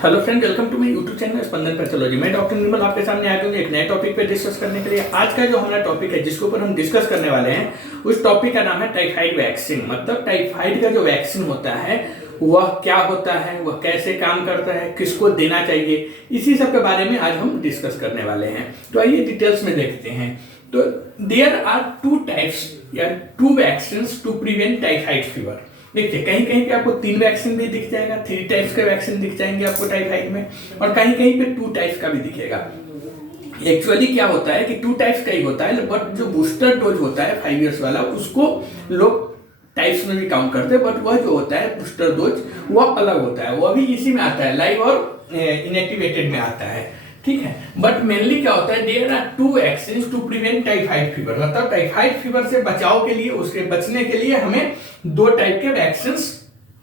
Hello friend, welcome to my YouTube channel Spandan pathology. मैं doctor Nirmal आपके सामने आ गया हूं एक नए टॉपिक पे डिस्कस करने के लिए। आज का जो हमारा टॉपिक है जिसके ऊपर हम डिस्कस करने वाले हैं, उस टॉपिक का नाम है टाइफाइड वैक्सीन। मतलब टाइफाइड का जो वैक्सीन होता है वह क्या होता है, वह कैसे काम करता है, किसको देना चाहिए, इसी सब के बारे में आज हम डिस्कस करने वाले हैं। तो आइए डिटेल्स में देखते हैं। तो देयर आर टू टाइप्स या two vaccine to prevent typhoid fever. देखिए कहीं कहीं पे आपको 3 वैक्सीन भी दिख जाएगा, 3 टाइप्स के वैक्सीन दिख जाएंगे आपको टाइफाइड में, और कहीं कहीं पे 2 टाइप्स का भी दिखेगा। एक्चुअली क्या होता है कि 2 टाइप्स का ही होता है, बट जो बूस्टर डोज होता है 5 इयर्स वाला उसको लोग टाइप्स में भी काउंट करते हैं, बट वह जो होता है बूस्टर डोज वह अलग होता है, वह भी इसी में आता है, लाइव और इनएक्टिवेटेड में आता है। ठीक है, बट मेनली क्या होता है, there are 2 vaccine to prevent typhoid fever. मतलब टाइफाइड फीवर से बचाव के लिए, उसके बचने के लिए हमें 2 टाइप के वैक्सीन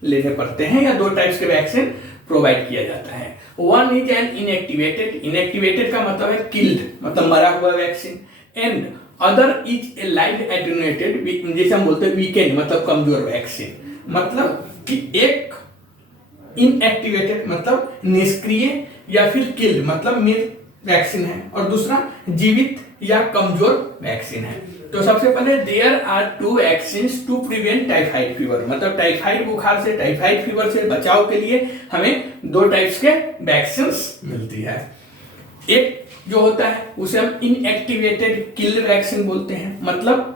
लेने पड़ते हैं या 2 टाइप्स के वैक्सीन प्रोवाइड किया जाता है। One is an inactivated, inactivated का मतलब है किल्ड, मतलब मरा हुआ vaccine, and other is a live attenuated, जैसे हम बोलते हैं वीकेंड, मतलब कमजोर वैक्सीन। मतलब कि एक इनएक्टिवेटेड मतलब निष्क्रिय या फिर किल्ड मतलब मृत वैक्सीन है, और दूसरा जीवित या कमजोर वैक्सीन है। तो सबसे पहले there are 2 vaccine to prevent typhoid fever. मतलब टाइफाइड बुखार से, टाइफाइड फीवर से बचाव के लिए हमें 2 टाइप्स के वैक्सीन मिलती है। एक जो होता है उसे हम इनएक्टिवेटेड किल्ड वैक्सीन बोलते हैं, मतलब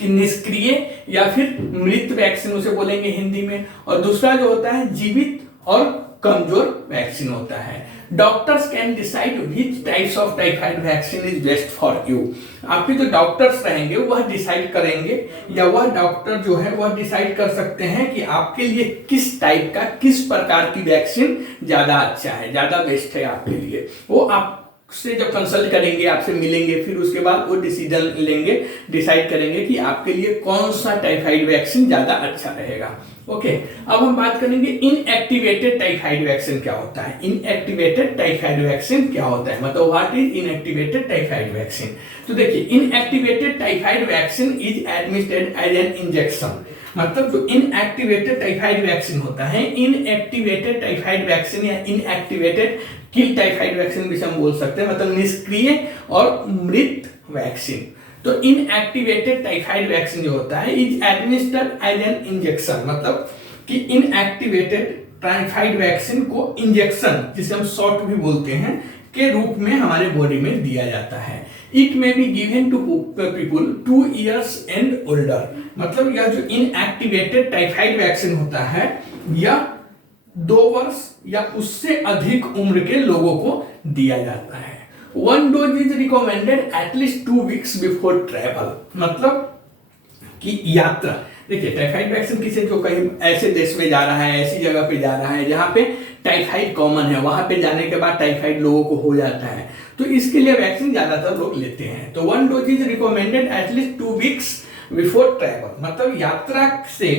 कि निष्क्रिय या फिर मृत वैक्सीन उसे बोलेंगे हिंदी में, और दूसरा जो होता है जीवित और कमजोर वैक्सीन होता है। Doctors can decide which types of typhoid vaccine is best for you. आपके जो डॉक्टर्स रहेंगे वह डिसाइड करेंगे, या वह डॉक्टर जो है वह डिसाइड कर सकते हैं कि आपके लिए किस टाइप का, किस प्रकार की वैक्सीन ज्यादा अच्छा है, ज्यादा बेस्ट है आपके लिए। वो आपसे जब कंसल्ट करेंगे, आपसे मिलेंगे, फिर उसके बाद वो डिसीजन लेंगे, डिसाइड करेंगे कि आपके लिए कौन सा टाइफाइड वैक्सीन ज्यादा अच्छा रहेगा। ओके, अब हम बात करेंगे इनएक्टिवेटेड टाइफाइड वैक्सीन क्या होता है। इनएक्टिवेटेड टाइफाइड वैक्सीन क्या होता है, मतलब what is inactivated typhoid vaccine. तो देखिए, inactivated typhoid vaccine is administered as an injection. मतलब जो इनएक्टिवेटेड टाइफाइड वैक्सीन होता है, इनएक्टिवेटेड टाइफाइड वैक्सीन या इनएक्टिवेटेड किल टाइफाइड वैक्सीन भी हम बोल सकते हैं, मतलब निष्क्रिय और मृत वैक्सीन। तो इनएक्टिवेटेड टाइफाइड वैक्सीन जो होता है is administered as an injection, मतलब कि इनएक्टिवेटेड टाइफाइड वैक्सीन को इंजेक्शन, जिसे हम शॉट भी बोलते हैं, के रूप में हमारे बॉडी में दिया जाता है। It may be given to people 2 years and older. मतलब यह जो इनएक्टिवेटेड टाइफाइड वैक्सीन होता है यह 2 वर्ष या उससे अधिक उम्र के लोगों को दिया जाता है। 1 dose is recommended at least 2 weeks before travel. मतलब कि यात्रा, देखिए टाइफाइड वैक्सीन किसी जो कहीं ऐसे देश में जा रहा है, ऐसी जगह पे जा रहा है जहां पे टाइफाइड कॉमन है, वहां पे जाने के बाद टाइफाइड लोगों को हो जाता है, तो इसके लिए वैक्सीन ज्यादातर लोग लेते हैं। तो 1 dose is recommended at least 2 weeks before travel. मतलब यात्रा से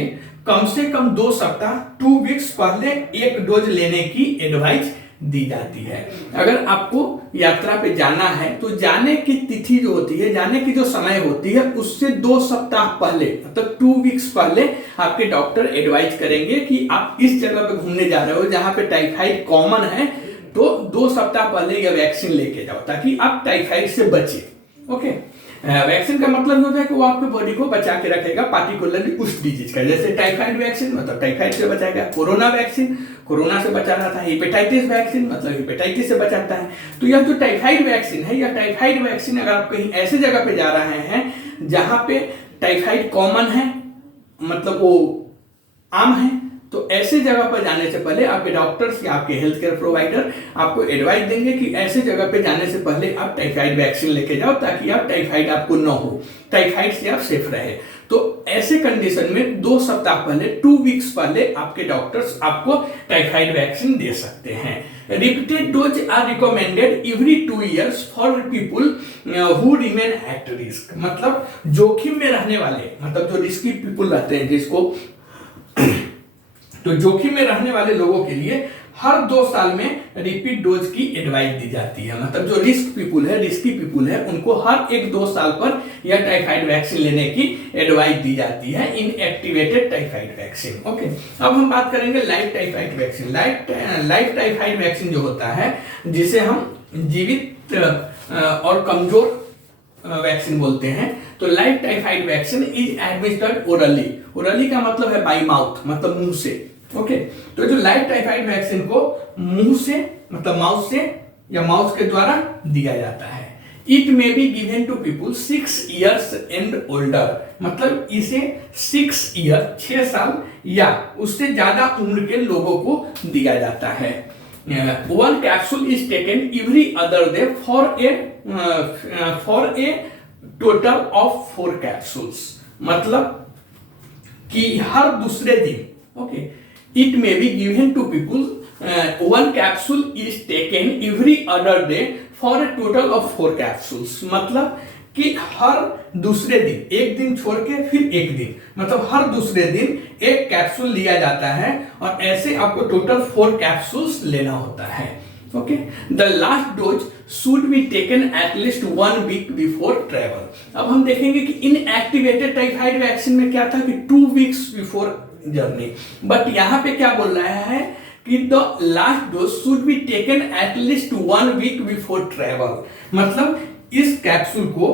कम 2 सप्ताह 2 वीक्स पहले 1 डोज लेने की एडवाइस दी जाती है। अगर आपको यात्रा पे जाना है तो जाने की तिथि जो होती है, जाने की जो समय होती है, उससे 2 सप्ताह पहले, मतलब 2 वीक्स पहले आपके डॉक्टर एडवाइज करेंगे कि आप इस जगह पे घूमने जा रहे हो जहां पे टाइफाइड कॉमन है, तो 2 सप्ताह पहले यह वैक्सीन लेके जाओ ताकि आप टाइफाइड से बचे। ओके, वैक्सीन का मतलब होता है कि वो आपके बॉडी को बचा के रखेगा पार्टिकुलरली उस डिजीज का। जैसे टाइफाइड वैक्सीन मतलब टाइफाइड से बचाएगा, कोरोना वैक्सीन कोरोना से बचाना था, हेपेटाइटिस वैक्सीन मतलब हेपेटाइटिस से बचाता है। तो यह जो टाइफाइड वैक्सीन है, यह टाइफाइड वैक्सीन अगर आप कहीं ऐसे जगह पे जा रहे हैं जहां पे टाइफाइड कॉमन है, मतलब वो आम है, तो ऐसे जगह पर जाने से पहले आपके डॉक्टर्स या आपके हेल्थ केयर प्रोवाइडर आपको एडवाइस देंगे कि ऐसे जगह पे जाने से पहले आप टाइफाइड वैक्सीन लेके जाओ ताकि आप टाइफाइड आपको न हो, टाइफाइड से आप सेफ रहे। तो ऐसे कंडीशन में 2 सप्ताह पहले 2 वीक्स पहले आपके डॉक्टर्स आपको टाइफाइड वैक्सीन दे सकते हैं। Repeated dose are recommended every 2 years for people who remain at risk. मतलब जोखिम में रहने वाले, मतलब जो रिस्की पीपुल रहते हैं, जिसको तो जोखिम में रहने वाले लोगों के लिए हर 2 साल में रिपीट डोज की एडवाइस दी जाती है। मतलब जो रिस्की पीपुल है उनको हर 1-2 साल पर यह टाइफाइड वैक्सीन लेने की एडवाइस दी जाती है, इनएक्टिवेटेड टाइफाइड वैक्सीन। ओके, अब हम बात करेंगे live typhoid vaccine. Live typhoid vaccine जो होता है, जिसे हम जीवित और कमजोर वैक्सीन बोलते हैं। तो live typhoid vaccine is administered orally का मतलब है बाई माउथ, मतलब मुंह से। ओके, तो जो लाइव टाइफाइड वैक्सीन को मुंह से मतलब माउथ से या माउथ के द्वारा दिया जाता है। It may be given to people 6 years and older, मतलब इसे 6 year 6 साल या उससे ज्यादा उम्र के लोगों को दिया जाता है। 1 capsule is taken every other day for a total of 4 capsules, मतलब कि हर दूसरे दिन। Okay, it may be given to people 1 capsule is taken every other day for a total of 4 capsules, मतलब कि हर दूसरे दिन, एक दिन छोड़ के फिर एक दिन, मतलब हर दूसरे दिन एक कैप्सूल लिया जाता है और ऐसे आपको टोटल 4 कैप्सूल्स लेना होता है। Okay, the last dose should be taken at least 1 week before travel. अब हम देखेंगे कि इनएक्टिवेटेड टाइफाइड वैक्सीन में क्या था कि 2 weeks बिफोर जर्नी, बट यहाँ पे क्या बोल रहा है कि the last dose should be taken at least 1 week before travel, मतलब इस कैप्सूल को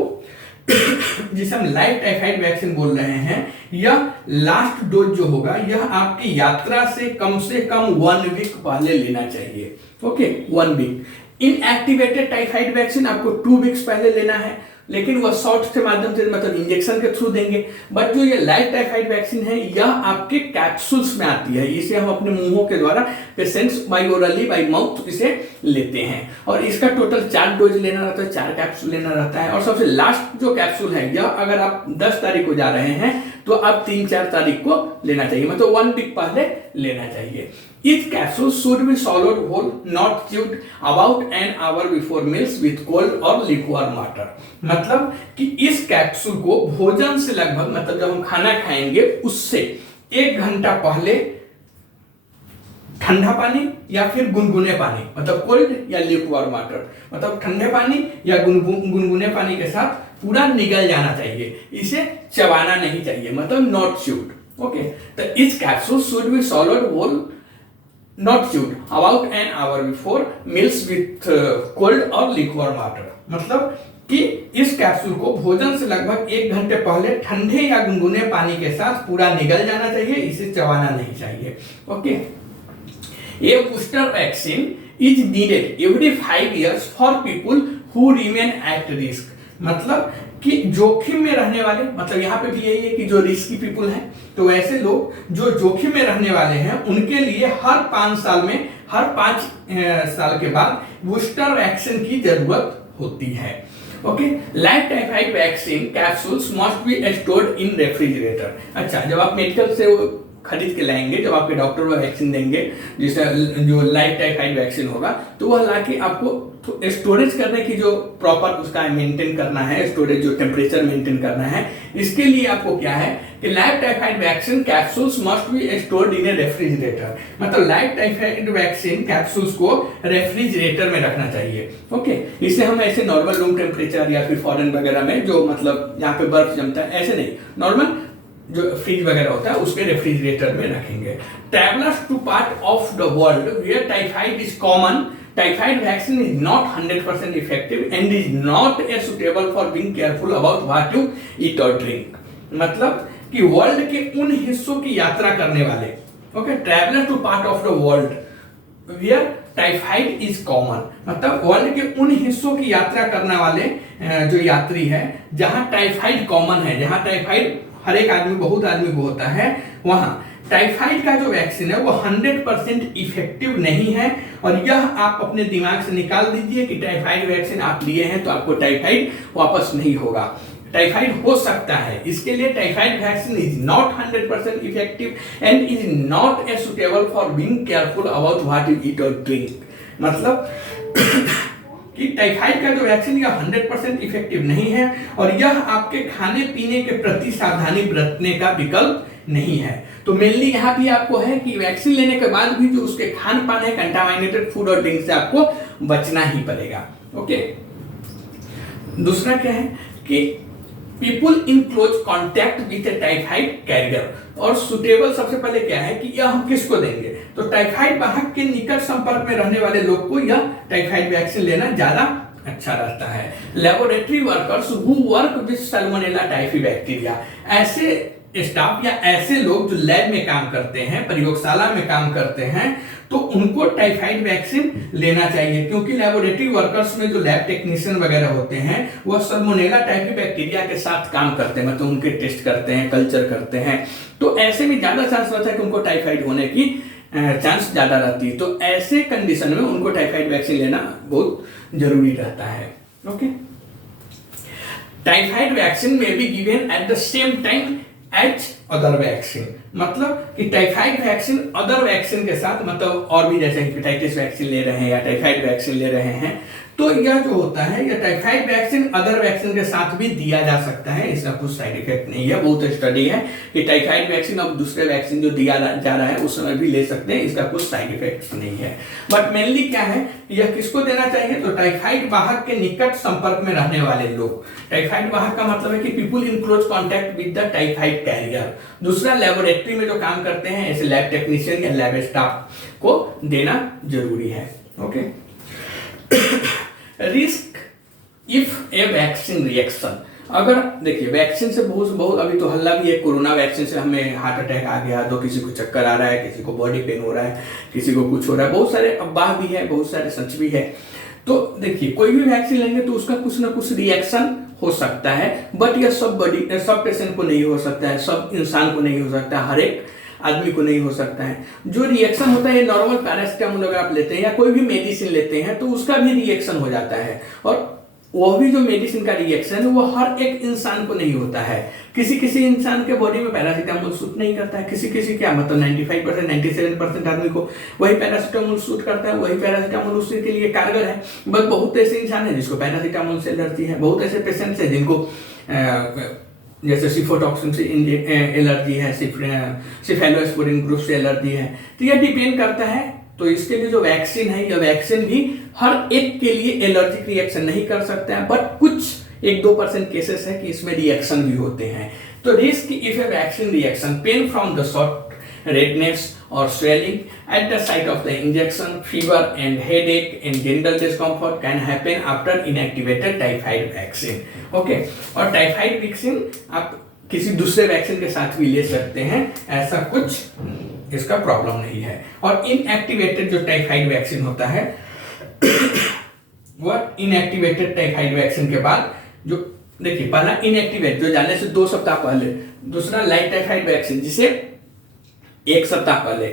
जिसे हम लाइव टाइफाइड वैक्सीन बोल रहे हैं, यह लास्ट डोज जो होगा यह आपकी यात्रा से कम 1 week पहले लेना चाहिए। Okay, 1 week। Inactivated typhoid vaccine आपको 2 weeks पहले लेना है, लेकिन वह शॉट के माध्यम से मतलब इंजेक्शन के थ्रू देंगे। बट जो ये लाइव टाइफाइड वैक्सीन है यह आपके कैप्सूल्स में आती है, इसे हम अपने मुंहों के द्वारा patients by orally by mouth इसे लेते हैं और इसका टोटल 4 डोज लेना रहता है, 4 कैप्सूल लेना रहता है। और सबसे लास्ट जो कैप्सूल है यह अगर आप 10 तारीख को जा रहे हैं तो आप 3-4 तारीख को लेना चाहिए, मतलब 1 week पहले लेना चाहिए। Each capsule should be swallowed whole, not chewed, about an hour before meals with cold or lukewarm water। मतलब कि इस कैप्सूल को भोजन से लगभग, मतलब जब हम खाना खाएंगे उससे 1 घंटा पहले ठंडा पानी या फिर गुनगुने पानी, मतलब कोल्ड या ल्यूकवार्म वाटर, मतलब ठंडे पानी या गुनगुने पानी के साथ पूरा निगल जाना चाहिए, इसे चबाना नहीं चाहिए, मतलब नॉट च्यूड। ओके, तो इस capsule should be swallowed whole, not chewed, about an hour before meals with cold or lukewarm water। मतलब कि इस कैप्सूल को भोजन से लगभग 1 घंटे पहले ठंडे या गुनगुने पानी के साथ पूरा निगल जाना चाहिए, इसे चबाना नहीं चाहिए। ओके, ये booster vaccine is needed every 5 years for people who remain at risk, मतलब कि जोखिम में रहने वाले, मतलब यहाँ पे भी यही है कि जो रिस्की पीपुल हैं, तो ऐसे लोग जो जोखिम में रहने वाले हैं उनके लिए हर 5 साल में, हर 5 साल के बाद बूस्टर वैक्सीन की जरूरत होती है। Okay, live typhoid vaccine capsules must be stored in refrigerator. अच्छा, जब आप मेडिकल से खरीद के लाएंगे, जब आपके डॉक्टर वो वैक्सीन देंगे जिससे जो लाइव टाइफाइड वैक्सीन होगा, तो वह लाके आपको स्टोरेज करने की जो प्रॉपर उसका मेंटेन करना है, स्टोरेज जो टेम्परेचर मेंटेन करना है, इसके लिए आपको क्या है कि live typhoid vaccine capsules must be stored in A refrigerator, मतलब लाइव टाइफाइड वैक्सीन कैप्सूल्स को रेफ्रिजरेटर में रखना चाहिए। ओके, इसे हम ऐसे नॉर्मल रूम टेम्परेचर या फिर फॉरेन वगैरह में जो मतलब यहाँ पे बर्फ जमता है ऐसे नहीं, नॉर्मल जो फ्रिज वगैरह होता है उसके रेफ्रिजरेटर में रखेंगे। Travelers to part of the world where typhoid is common, typhoid vaccine is not 100% effective and is not a suitable for being careful about what you eat or drink, मतलब कि world के उन हिस्सों की यात्रा करने वाले, okay, traveler to part of the world where typhoid is common, मतलब वर्ल्ड के उन हिस्सों की यात्रा करने वाले जो यात्री है जहां टाइफाइड कॉमन है, जहां टाइफाइड हर एक आदमी, बहुत आदमी को होता है, वहां टाइफाइड का जो वैक्सीन है वो 100% इफेक्टिव नहीं है। और यह आप अपने दिमाग से निकाल दीजिए कि टाइफाइड वैक्सीन आप लिए हैं तो आपको टाइफाइड वापस नहीं होगा। टाइफाइड हो सकता है, इसके लिए typhoid vaccine is not 100% effective and is not a suitable for being careful about what you eat or drink, मतलब कि टाइफाइड का जो वैक्सीन यह 100% इफेक्टिव नहीं है और यह आपके खाने पीने के प्रति सावधानी बरतने का विकल्प नहीं है। तो मेनली यहाँ भी आपको है कि वैक्सीन लेने के बाद भी जो उसके खान पान है कंटामिनेटेड फूड और ड्रिंक से आपको बचना ही पड़ेगा। ओके, दूसरा क्या है कि people in close contact with a typhoid carrier, और सुटेबल सबसे पहले क्या है कि यह हम किसको देंगे, तो टाइफाइड वाहक के निकट संपर्क में रहने वाले लोग को यह टाइफाइड वैक्सीन लेना ज्यादा अच्छा रहता है। Laboratory workers who work with Salmonella typhi bacteria, ऐसे स्टाफ या ऐसे लोग जो लैब में काम करते हैं, प्रयोगशाला में काम करते हैं, तो उनको टाइफाइड वैक्सीन लेना चाहिए, क्योंकि लेबोरेटरी वर्कर्स में जो लैब टेक्नीशियन वगैरह होते हैं वह सल्मोनेला टाइफी बैक्टीरिया के साथ काम करते हैं, मतलब उनके टेस्ट करते हैं, कल्चर करते हैं, तो ऐसे में ज्यादा चांस रहता है कि उनको टाइफाइड होने की चांस ज्यादा रहती है। तो ऐसे कंडीशन में उनको टाइफाइड वैक्सीन लेना बहुत जरूरी रहता है। Okay, typhoid vaccine may be given at the same time as other vaccine, मतलब कि टाइफाइड वैक्सीन अदर वैक्सीन के साथ, मतलब और भी जैसे हेपेटाइटिस वैक्सीन ले रहे हैं या टाइफाइड वैक्सीन ले रहे हैं, तो यह जो होता है यह टाइफाइड वैक्सीन अदर वैक्सीन के साथ भी दिया जा सकता है, इसका कुछ साइड इफेक्ट नहीं है। बहुत स्टडी है कि टाइफाइड वैक्सीन अब दूसरे वैक्सीन जो दिया जा रहा है उस समय भी ले सकते हैं, इसका कुछ साइड इफेक्ट नहीं है। बट मेनली क्या है, यह किसको देना चाहिए, तो टाइफाइड वाहक के निकट संपर्क में रहने वाले लोग। टाइफाइड वाहक का मतलब है कि people in close contact with the typhoid carrier. दूसरा, लेबोरेटरी में जो काम करते हैं ऐसे लैब टेक्नीशियन या लैब स्टाफ को देना जरूरी है। Okay, risk if a vaccine reaction, अगर देखिए वैक्सीन से बहुत अभी तो हल्ला भी है, कोरोना वैक्सीन से हमें हार्ट अटैक आ गया, तो किसी को चक्कर आ रहा है, किसी को बॉडी पेन हो रहा है, किसी को कुछ हो रहा है, बहुत सारे अफवाह भी है, बहुत सारे सच भी है। तो देखिए कोई भी वैक्सीन लेंगे तो उसका कुछ ना कुछ रिएक्शन हो सकता है, बट यह सब पेशेंट को नहीं हो सकता है, सब इंसान को नहीं हो सकता है, हर एक आदमी को नहीं हो सकता है। जो रिएक्शन होता है नॉर्मल पैरासिटामोल अगर आप लेते हैं या कोई भी मेडिसिन लेते हैं तो उसका भी रिएक्शन हो जाता है, और वह भी जो मेडिसिन का रिएक्शन है वो हर एक इंसान को नहीं होता है। किसी किसी इंसान के बॉडी में पैरासिटामोल सूट नहीं करता है, किसी क्या मतलब 95% 97% आदमी को वही पैरासिटामोल सूट करता है, वही पैरासिटामोल उसके के लिए कारगर है। बट बहुत ऐसे इंसान है जिसको पैरासिटामोल से एलर्जी है, बहुत ऐसे पेशेंट्स है जिनको जैसे सिफोटॉक्सिन से एलर्जी है, सिफेलोस्पोरिन ग्रुप से एलर्जी है। तो यह डिपेंड करता है। तो इसके लिए जो वैक्सीन है, यह वैक्सीन भी हर एक के लिए एलर्जिक रिएक्शन नहीं कर सकता है, बट कुछ 1-2% केसेस है कि इसमें रिएक्शन भी होते हैं। तो risk if a vaccine reaction, pain from the shot, redness or swelling at the site of the injection, fever and headache and general discomfort can happen after inactivated typhoid vaccine. Okay, और typhoid vaccine आप किसी दूसरे vaccine के साथ भी ले सकते हैं, ऐसा कुछ इसका प्रॉब्लम नहीं है। और इनएक्टिवेटेड जो टाइफाइड वैक्सीन होता है वह इनएक्टिवेटेड टाइफाइड वैक्सीन के बाद जो देखिए पहला इनएक्टिवेट जो जाने से 2 सप्ताह पहले, दूसरा लाइट टाइफाइड वैक्सीन जिसे 1 सप्ताह पहले,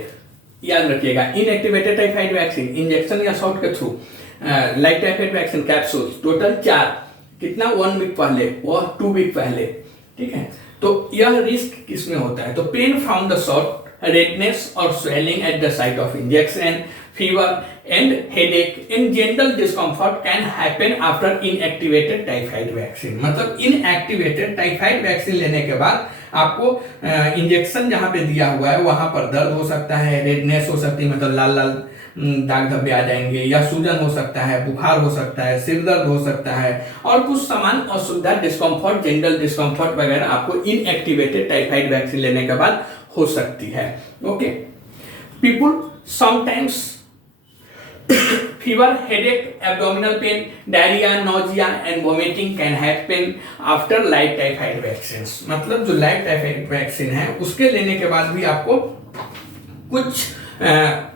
याद रखिएगा। इनएक्टिवेटेड टाइफाइड वैक्सीन इंजेक्शन या शॉट के through, light typhoid vaccine capsule, total 4, कितना 1 वीक पहले, वह 2 वीक पहले, ठीक है। तो यह रिस्क किसमें होता है, तो pain from the shot, redness और swelling at the site of injection, fever and headache and general discomfort can happen after inactivated typhoid vaccine. मतलब इनएक्टिवेटेड टाइफाइड वैक्सीन लेने के बाद आपको इंजेक्शन जहां पे दिया हुआ है वहां पर दर्द हो सकता है, रेडनेस हो सकती है, मतलब लाल लाल दाग धब्बे आ जाएंगे, या सूजन हो सकता है, बुखार हो सकता है, सिर दर्द हो सकता है, और कुछ सामान असुविधा, डिस्कम्फर्ट, जनरल डिस्कम्फर्ट वगैरह आपको इनएक्टिवेटेड टाइफाइड वैक्सीन लेने के बाद हो सकती है। Okay, people sometimes fever, headache, abdominal pain, diarrhea, nausea and vomiting can happen after live typhoid vaccines। मतलब जो लाइव टाइफाइड वैक्सीन है उसके लेने के बाद भी आपको कुछ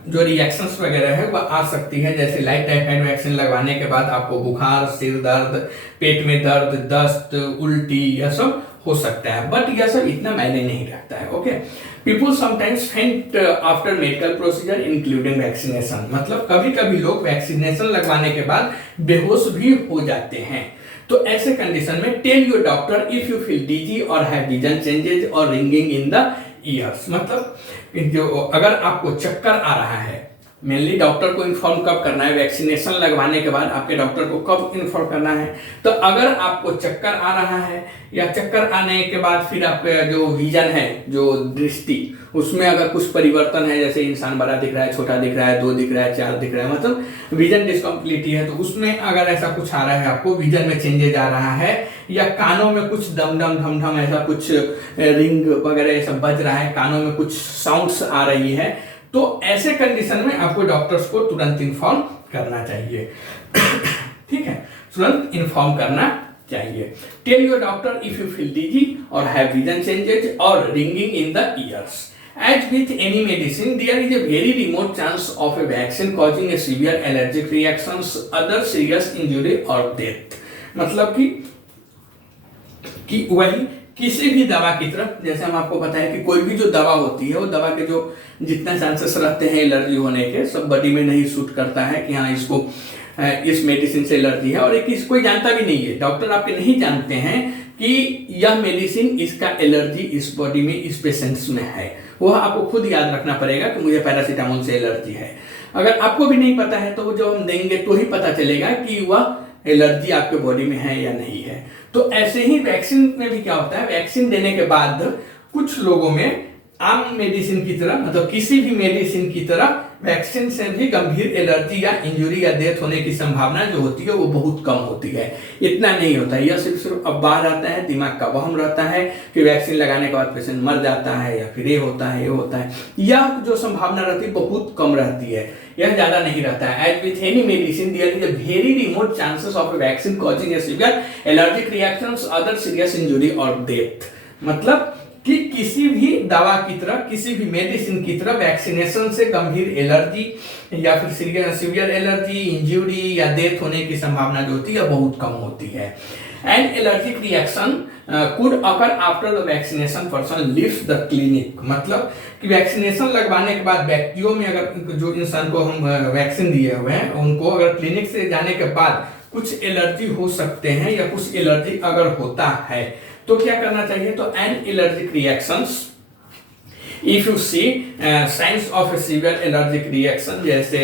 जो रिएक्शंस वगैरह है वह आ सकती है। जैसे लाइव टाइफाइड वैक्सीन लगवाने के बाद आपको बुखार, सिर दर्द, पेट में दर्द, दस्त, उल्टी, यह सब हो सकता है, बट यह सब इतना मायने नहीं रखता है। ओके, पीपुल समटाइम्स फेंट after medical procedure including vaccination. मतलब कभी कभी लोग वैक्सीनेशन लगवाने के बाद बेहोश भी हो जाते हैं। तो ऐसे कंडीशन में tell your doctor if you feel dizzy or have vision changes or ringing in the ears. मतलब जो अगर आपको चक्कर आ रहा है मेनली डॉक्टर को इन्फॉर्म कब करना है, वैक्सीनेशन लगवाने के बाद आपके डॉक्टर को कब इन्फॉर्म करना है। तो अगर आपको चक्कर आ रहा है या चक्कर आने के बाद फिर आपका जो विजन है, जो दृष्टि, उसमें अगर कुछ परिवर्तन है, जैसे इंसान बड़ा दिख रहा है, छोटा दिख रहा है, 2 दिख रहा है, 4 दिख रहा है, मतलब विजन डिस्कम्प्लीटी है, तो उसमें अगर ऐसा कुछ आ रहा है, आपको विजन में चेंजेज आ रहा है, या कानों में कुछ दम दम धम धम ऐसा कुछ रिंग वगैरह ऐसा बज रहा है, कानों में कुछ साउंड्स आ रही है, तो ऐसे कंडीशन में आपको डॉक्टर्स को तुरंत इन्फॉर्म करना चाहिए। ठीक है, तुरंत इन्फॉर्म करना चाहिए। Tell your doctor if you feel dizzy or have vision changes or ringing in the ears. As with any medicine, there is a very remote chance of a vaccine causing a severe allergic reactions, other serious injury or death। मतलब कि वही किसी भी दवा की तरफ, जैसे हम आपको बताया कि कोई भी जो दवा होती है, वो दवा के जो जितना चांसेस रहते हैं एलर्जी होने के, सब बॉडी में नहीं सूट करता है कि हाँ इसको इस मेडिसिन से एलर्जी है, और एक किसी कोई जानता भी नहीं है, डॉक्टर आपके नहीं जानते हैं कि यह मेडिसिन इसका एलर्जी इस बॉडी में इस पेशेंट्स में है। वह आपको खुद याद रखना पड़ेगा कि मुझे पैरासीटामोल से एलर्जी है। अगर आपको भी नहीं पता है तो वो जो हम देंगे तो ही पता चलेगा कि वह एलर्जी आपके बॉडी में है या नहीं है। तो ऐसे ही वैक्सीन में भी क्या होता है, वैक्सीन देने के बाद कुछ लोगों में आम मेडिसिन की तरह, मतलब किसी भी मेडिसिन की तरह वैक्सीन से भी गंभीर एलर्जी या इंजरी या डेथ होने की संभावना जो होती है वो बहुत कम होती है। इतना नहीं होता है, यह सिर्फ अफवाह रहता है, दिमाग का वहम रहता है कि वैक्सीन लगाने के बाद पेशेंट मर जाता है या फिर ये होता है, ये होता है। यह जो संभावना रहती है बहुत कम रहती है, यह ज्यादा नहीं रहता है। As with any medicine there is a very remote chances of a vaccine causing a severe allergic reactions, other serious injury or death. मतलब कि किसी भी दवा की तरह, किसी भी मेडिसिन की तरह वैक्सीनेशन से गंभीर एलर्जी या फिर सीवियर एलर्जी, इंजरी या डेथ होने की संभावना जो होती है बहुत कम होती है। An allergic reaction could occur after the vaccination person leaves the clinic. मतलब कि वैक्सीनेशन लगवाने के बाद व्यक्तियों में, अगर जो इंसान को हम वैक्सीन दिए हुए हैं उनको अगर क्लिनिक से जाने के बाद कुछ एलर्जी हो सकते हैं या कुछ एलर्जी अगर होता है तो क्या करना चाहिए। तो an allergic reactions, if you see signs of a severe allergic reaction, जैसे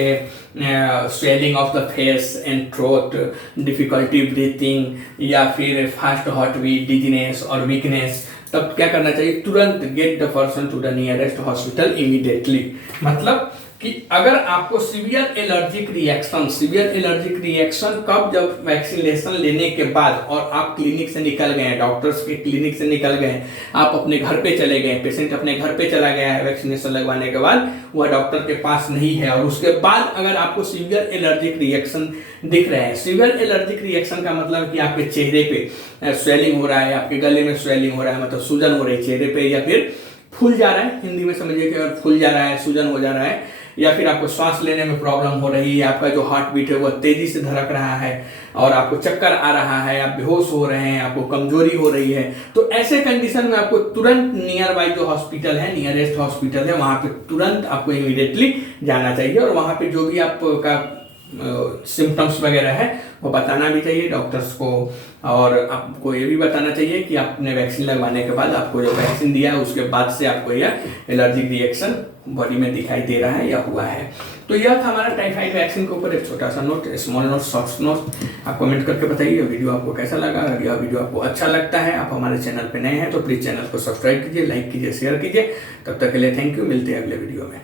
swelling of the face and throat, difficulty breathing या फिर फास्ट हार्ट बीट, डिजीनेस और वीकनेस, तब क्या करना चाहिए, तुरंत get the person to the nearest hospital immediately. मतलब कि अगर आपको सीवियर एलर्जिक रिएक्शन कब, जब वैक्सीनेशन लेने के बाद और आप क्लिनिक से निकल गए, डॉक्टर्स के क्लिनिक से निकल गए, आप अपने घर पे चले गए, पेशेंट अपने घर पे चला गया है वैक्सीनेशन लगवाने के बाद, वह डॉक्टर के पास नहीं है, और उसके बाद अगर आपको सीवियर एलर्जिक रिएक्शन दिख रहे हैं। सीवियर एलर्जिक रिएक्शन का मतलब कि आपके चेहरे पे स्वेलिंग हो रहा है, आपके गले में स्वेलिंग हो रहा है, मतलब सूजन हो रही है चेहरे पे, या फिर फूल जा रहा है, हिंदी में समझिए कि फूल जा रहा है, सूजन हो जा रहा है, या फिर आपको सांस लेने में प्रॉब्लम हो रही है, आपका जो हार्ट बीट है वो तेजी से धड़क रहा है, और आपको चक्कर आ रहा है, आप बेहोश हो रहे हैं, आपको कमजोरी हो रही है, तो ऐसे कंडीशन में आपको तुरंत नियर बाई जो हॉस्पिटल है, नियरेस्ट हॉस्पिटल है, वहां पे तुरंत आपको इमीडिएटली जाना चाहिए, और वहां पे जो भी आपका सिम्टम्स वगैरह है वो बताना भी चाहिए डॉक्टर्स को, और आपको ये भी बताना चाहिए कि आपने वैक्सीन लगवाने के बाद आपको जो वैक्सीन दिया है उसके बाद से आपको यह एलर्जिक रिएक्शन बॉडी में दिखाई दे रहा है या हुआ है। तो यह था हमारा टाइफाइड वैक्सीन के ऊपर एक छोटा सा note, small note, short note. आप कमेंट करके बताइए वीडियो आपको कैसा लगा। अगर यह वीडियो आपको अच्छा लगता है, आप हमारे चैनल पे नए हैं तो प्लीज़ चैनल को सब्सक्राइब कीजिए, लाइक कीजिए, शेयर कीजिए। तब तक के लिए थैंक यू, मिलते हैं अगले वीडियो में।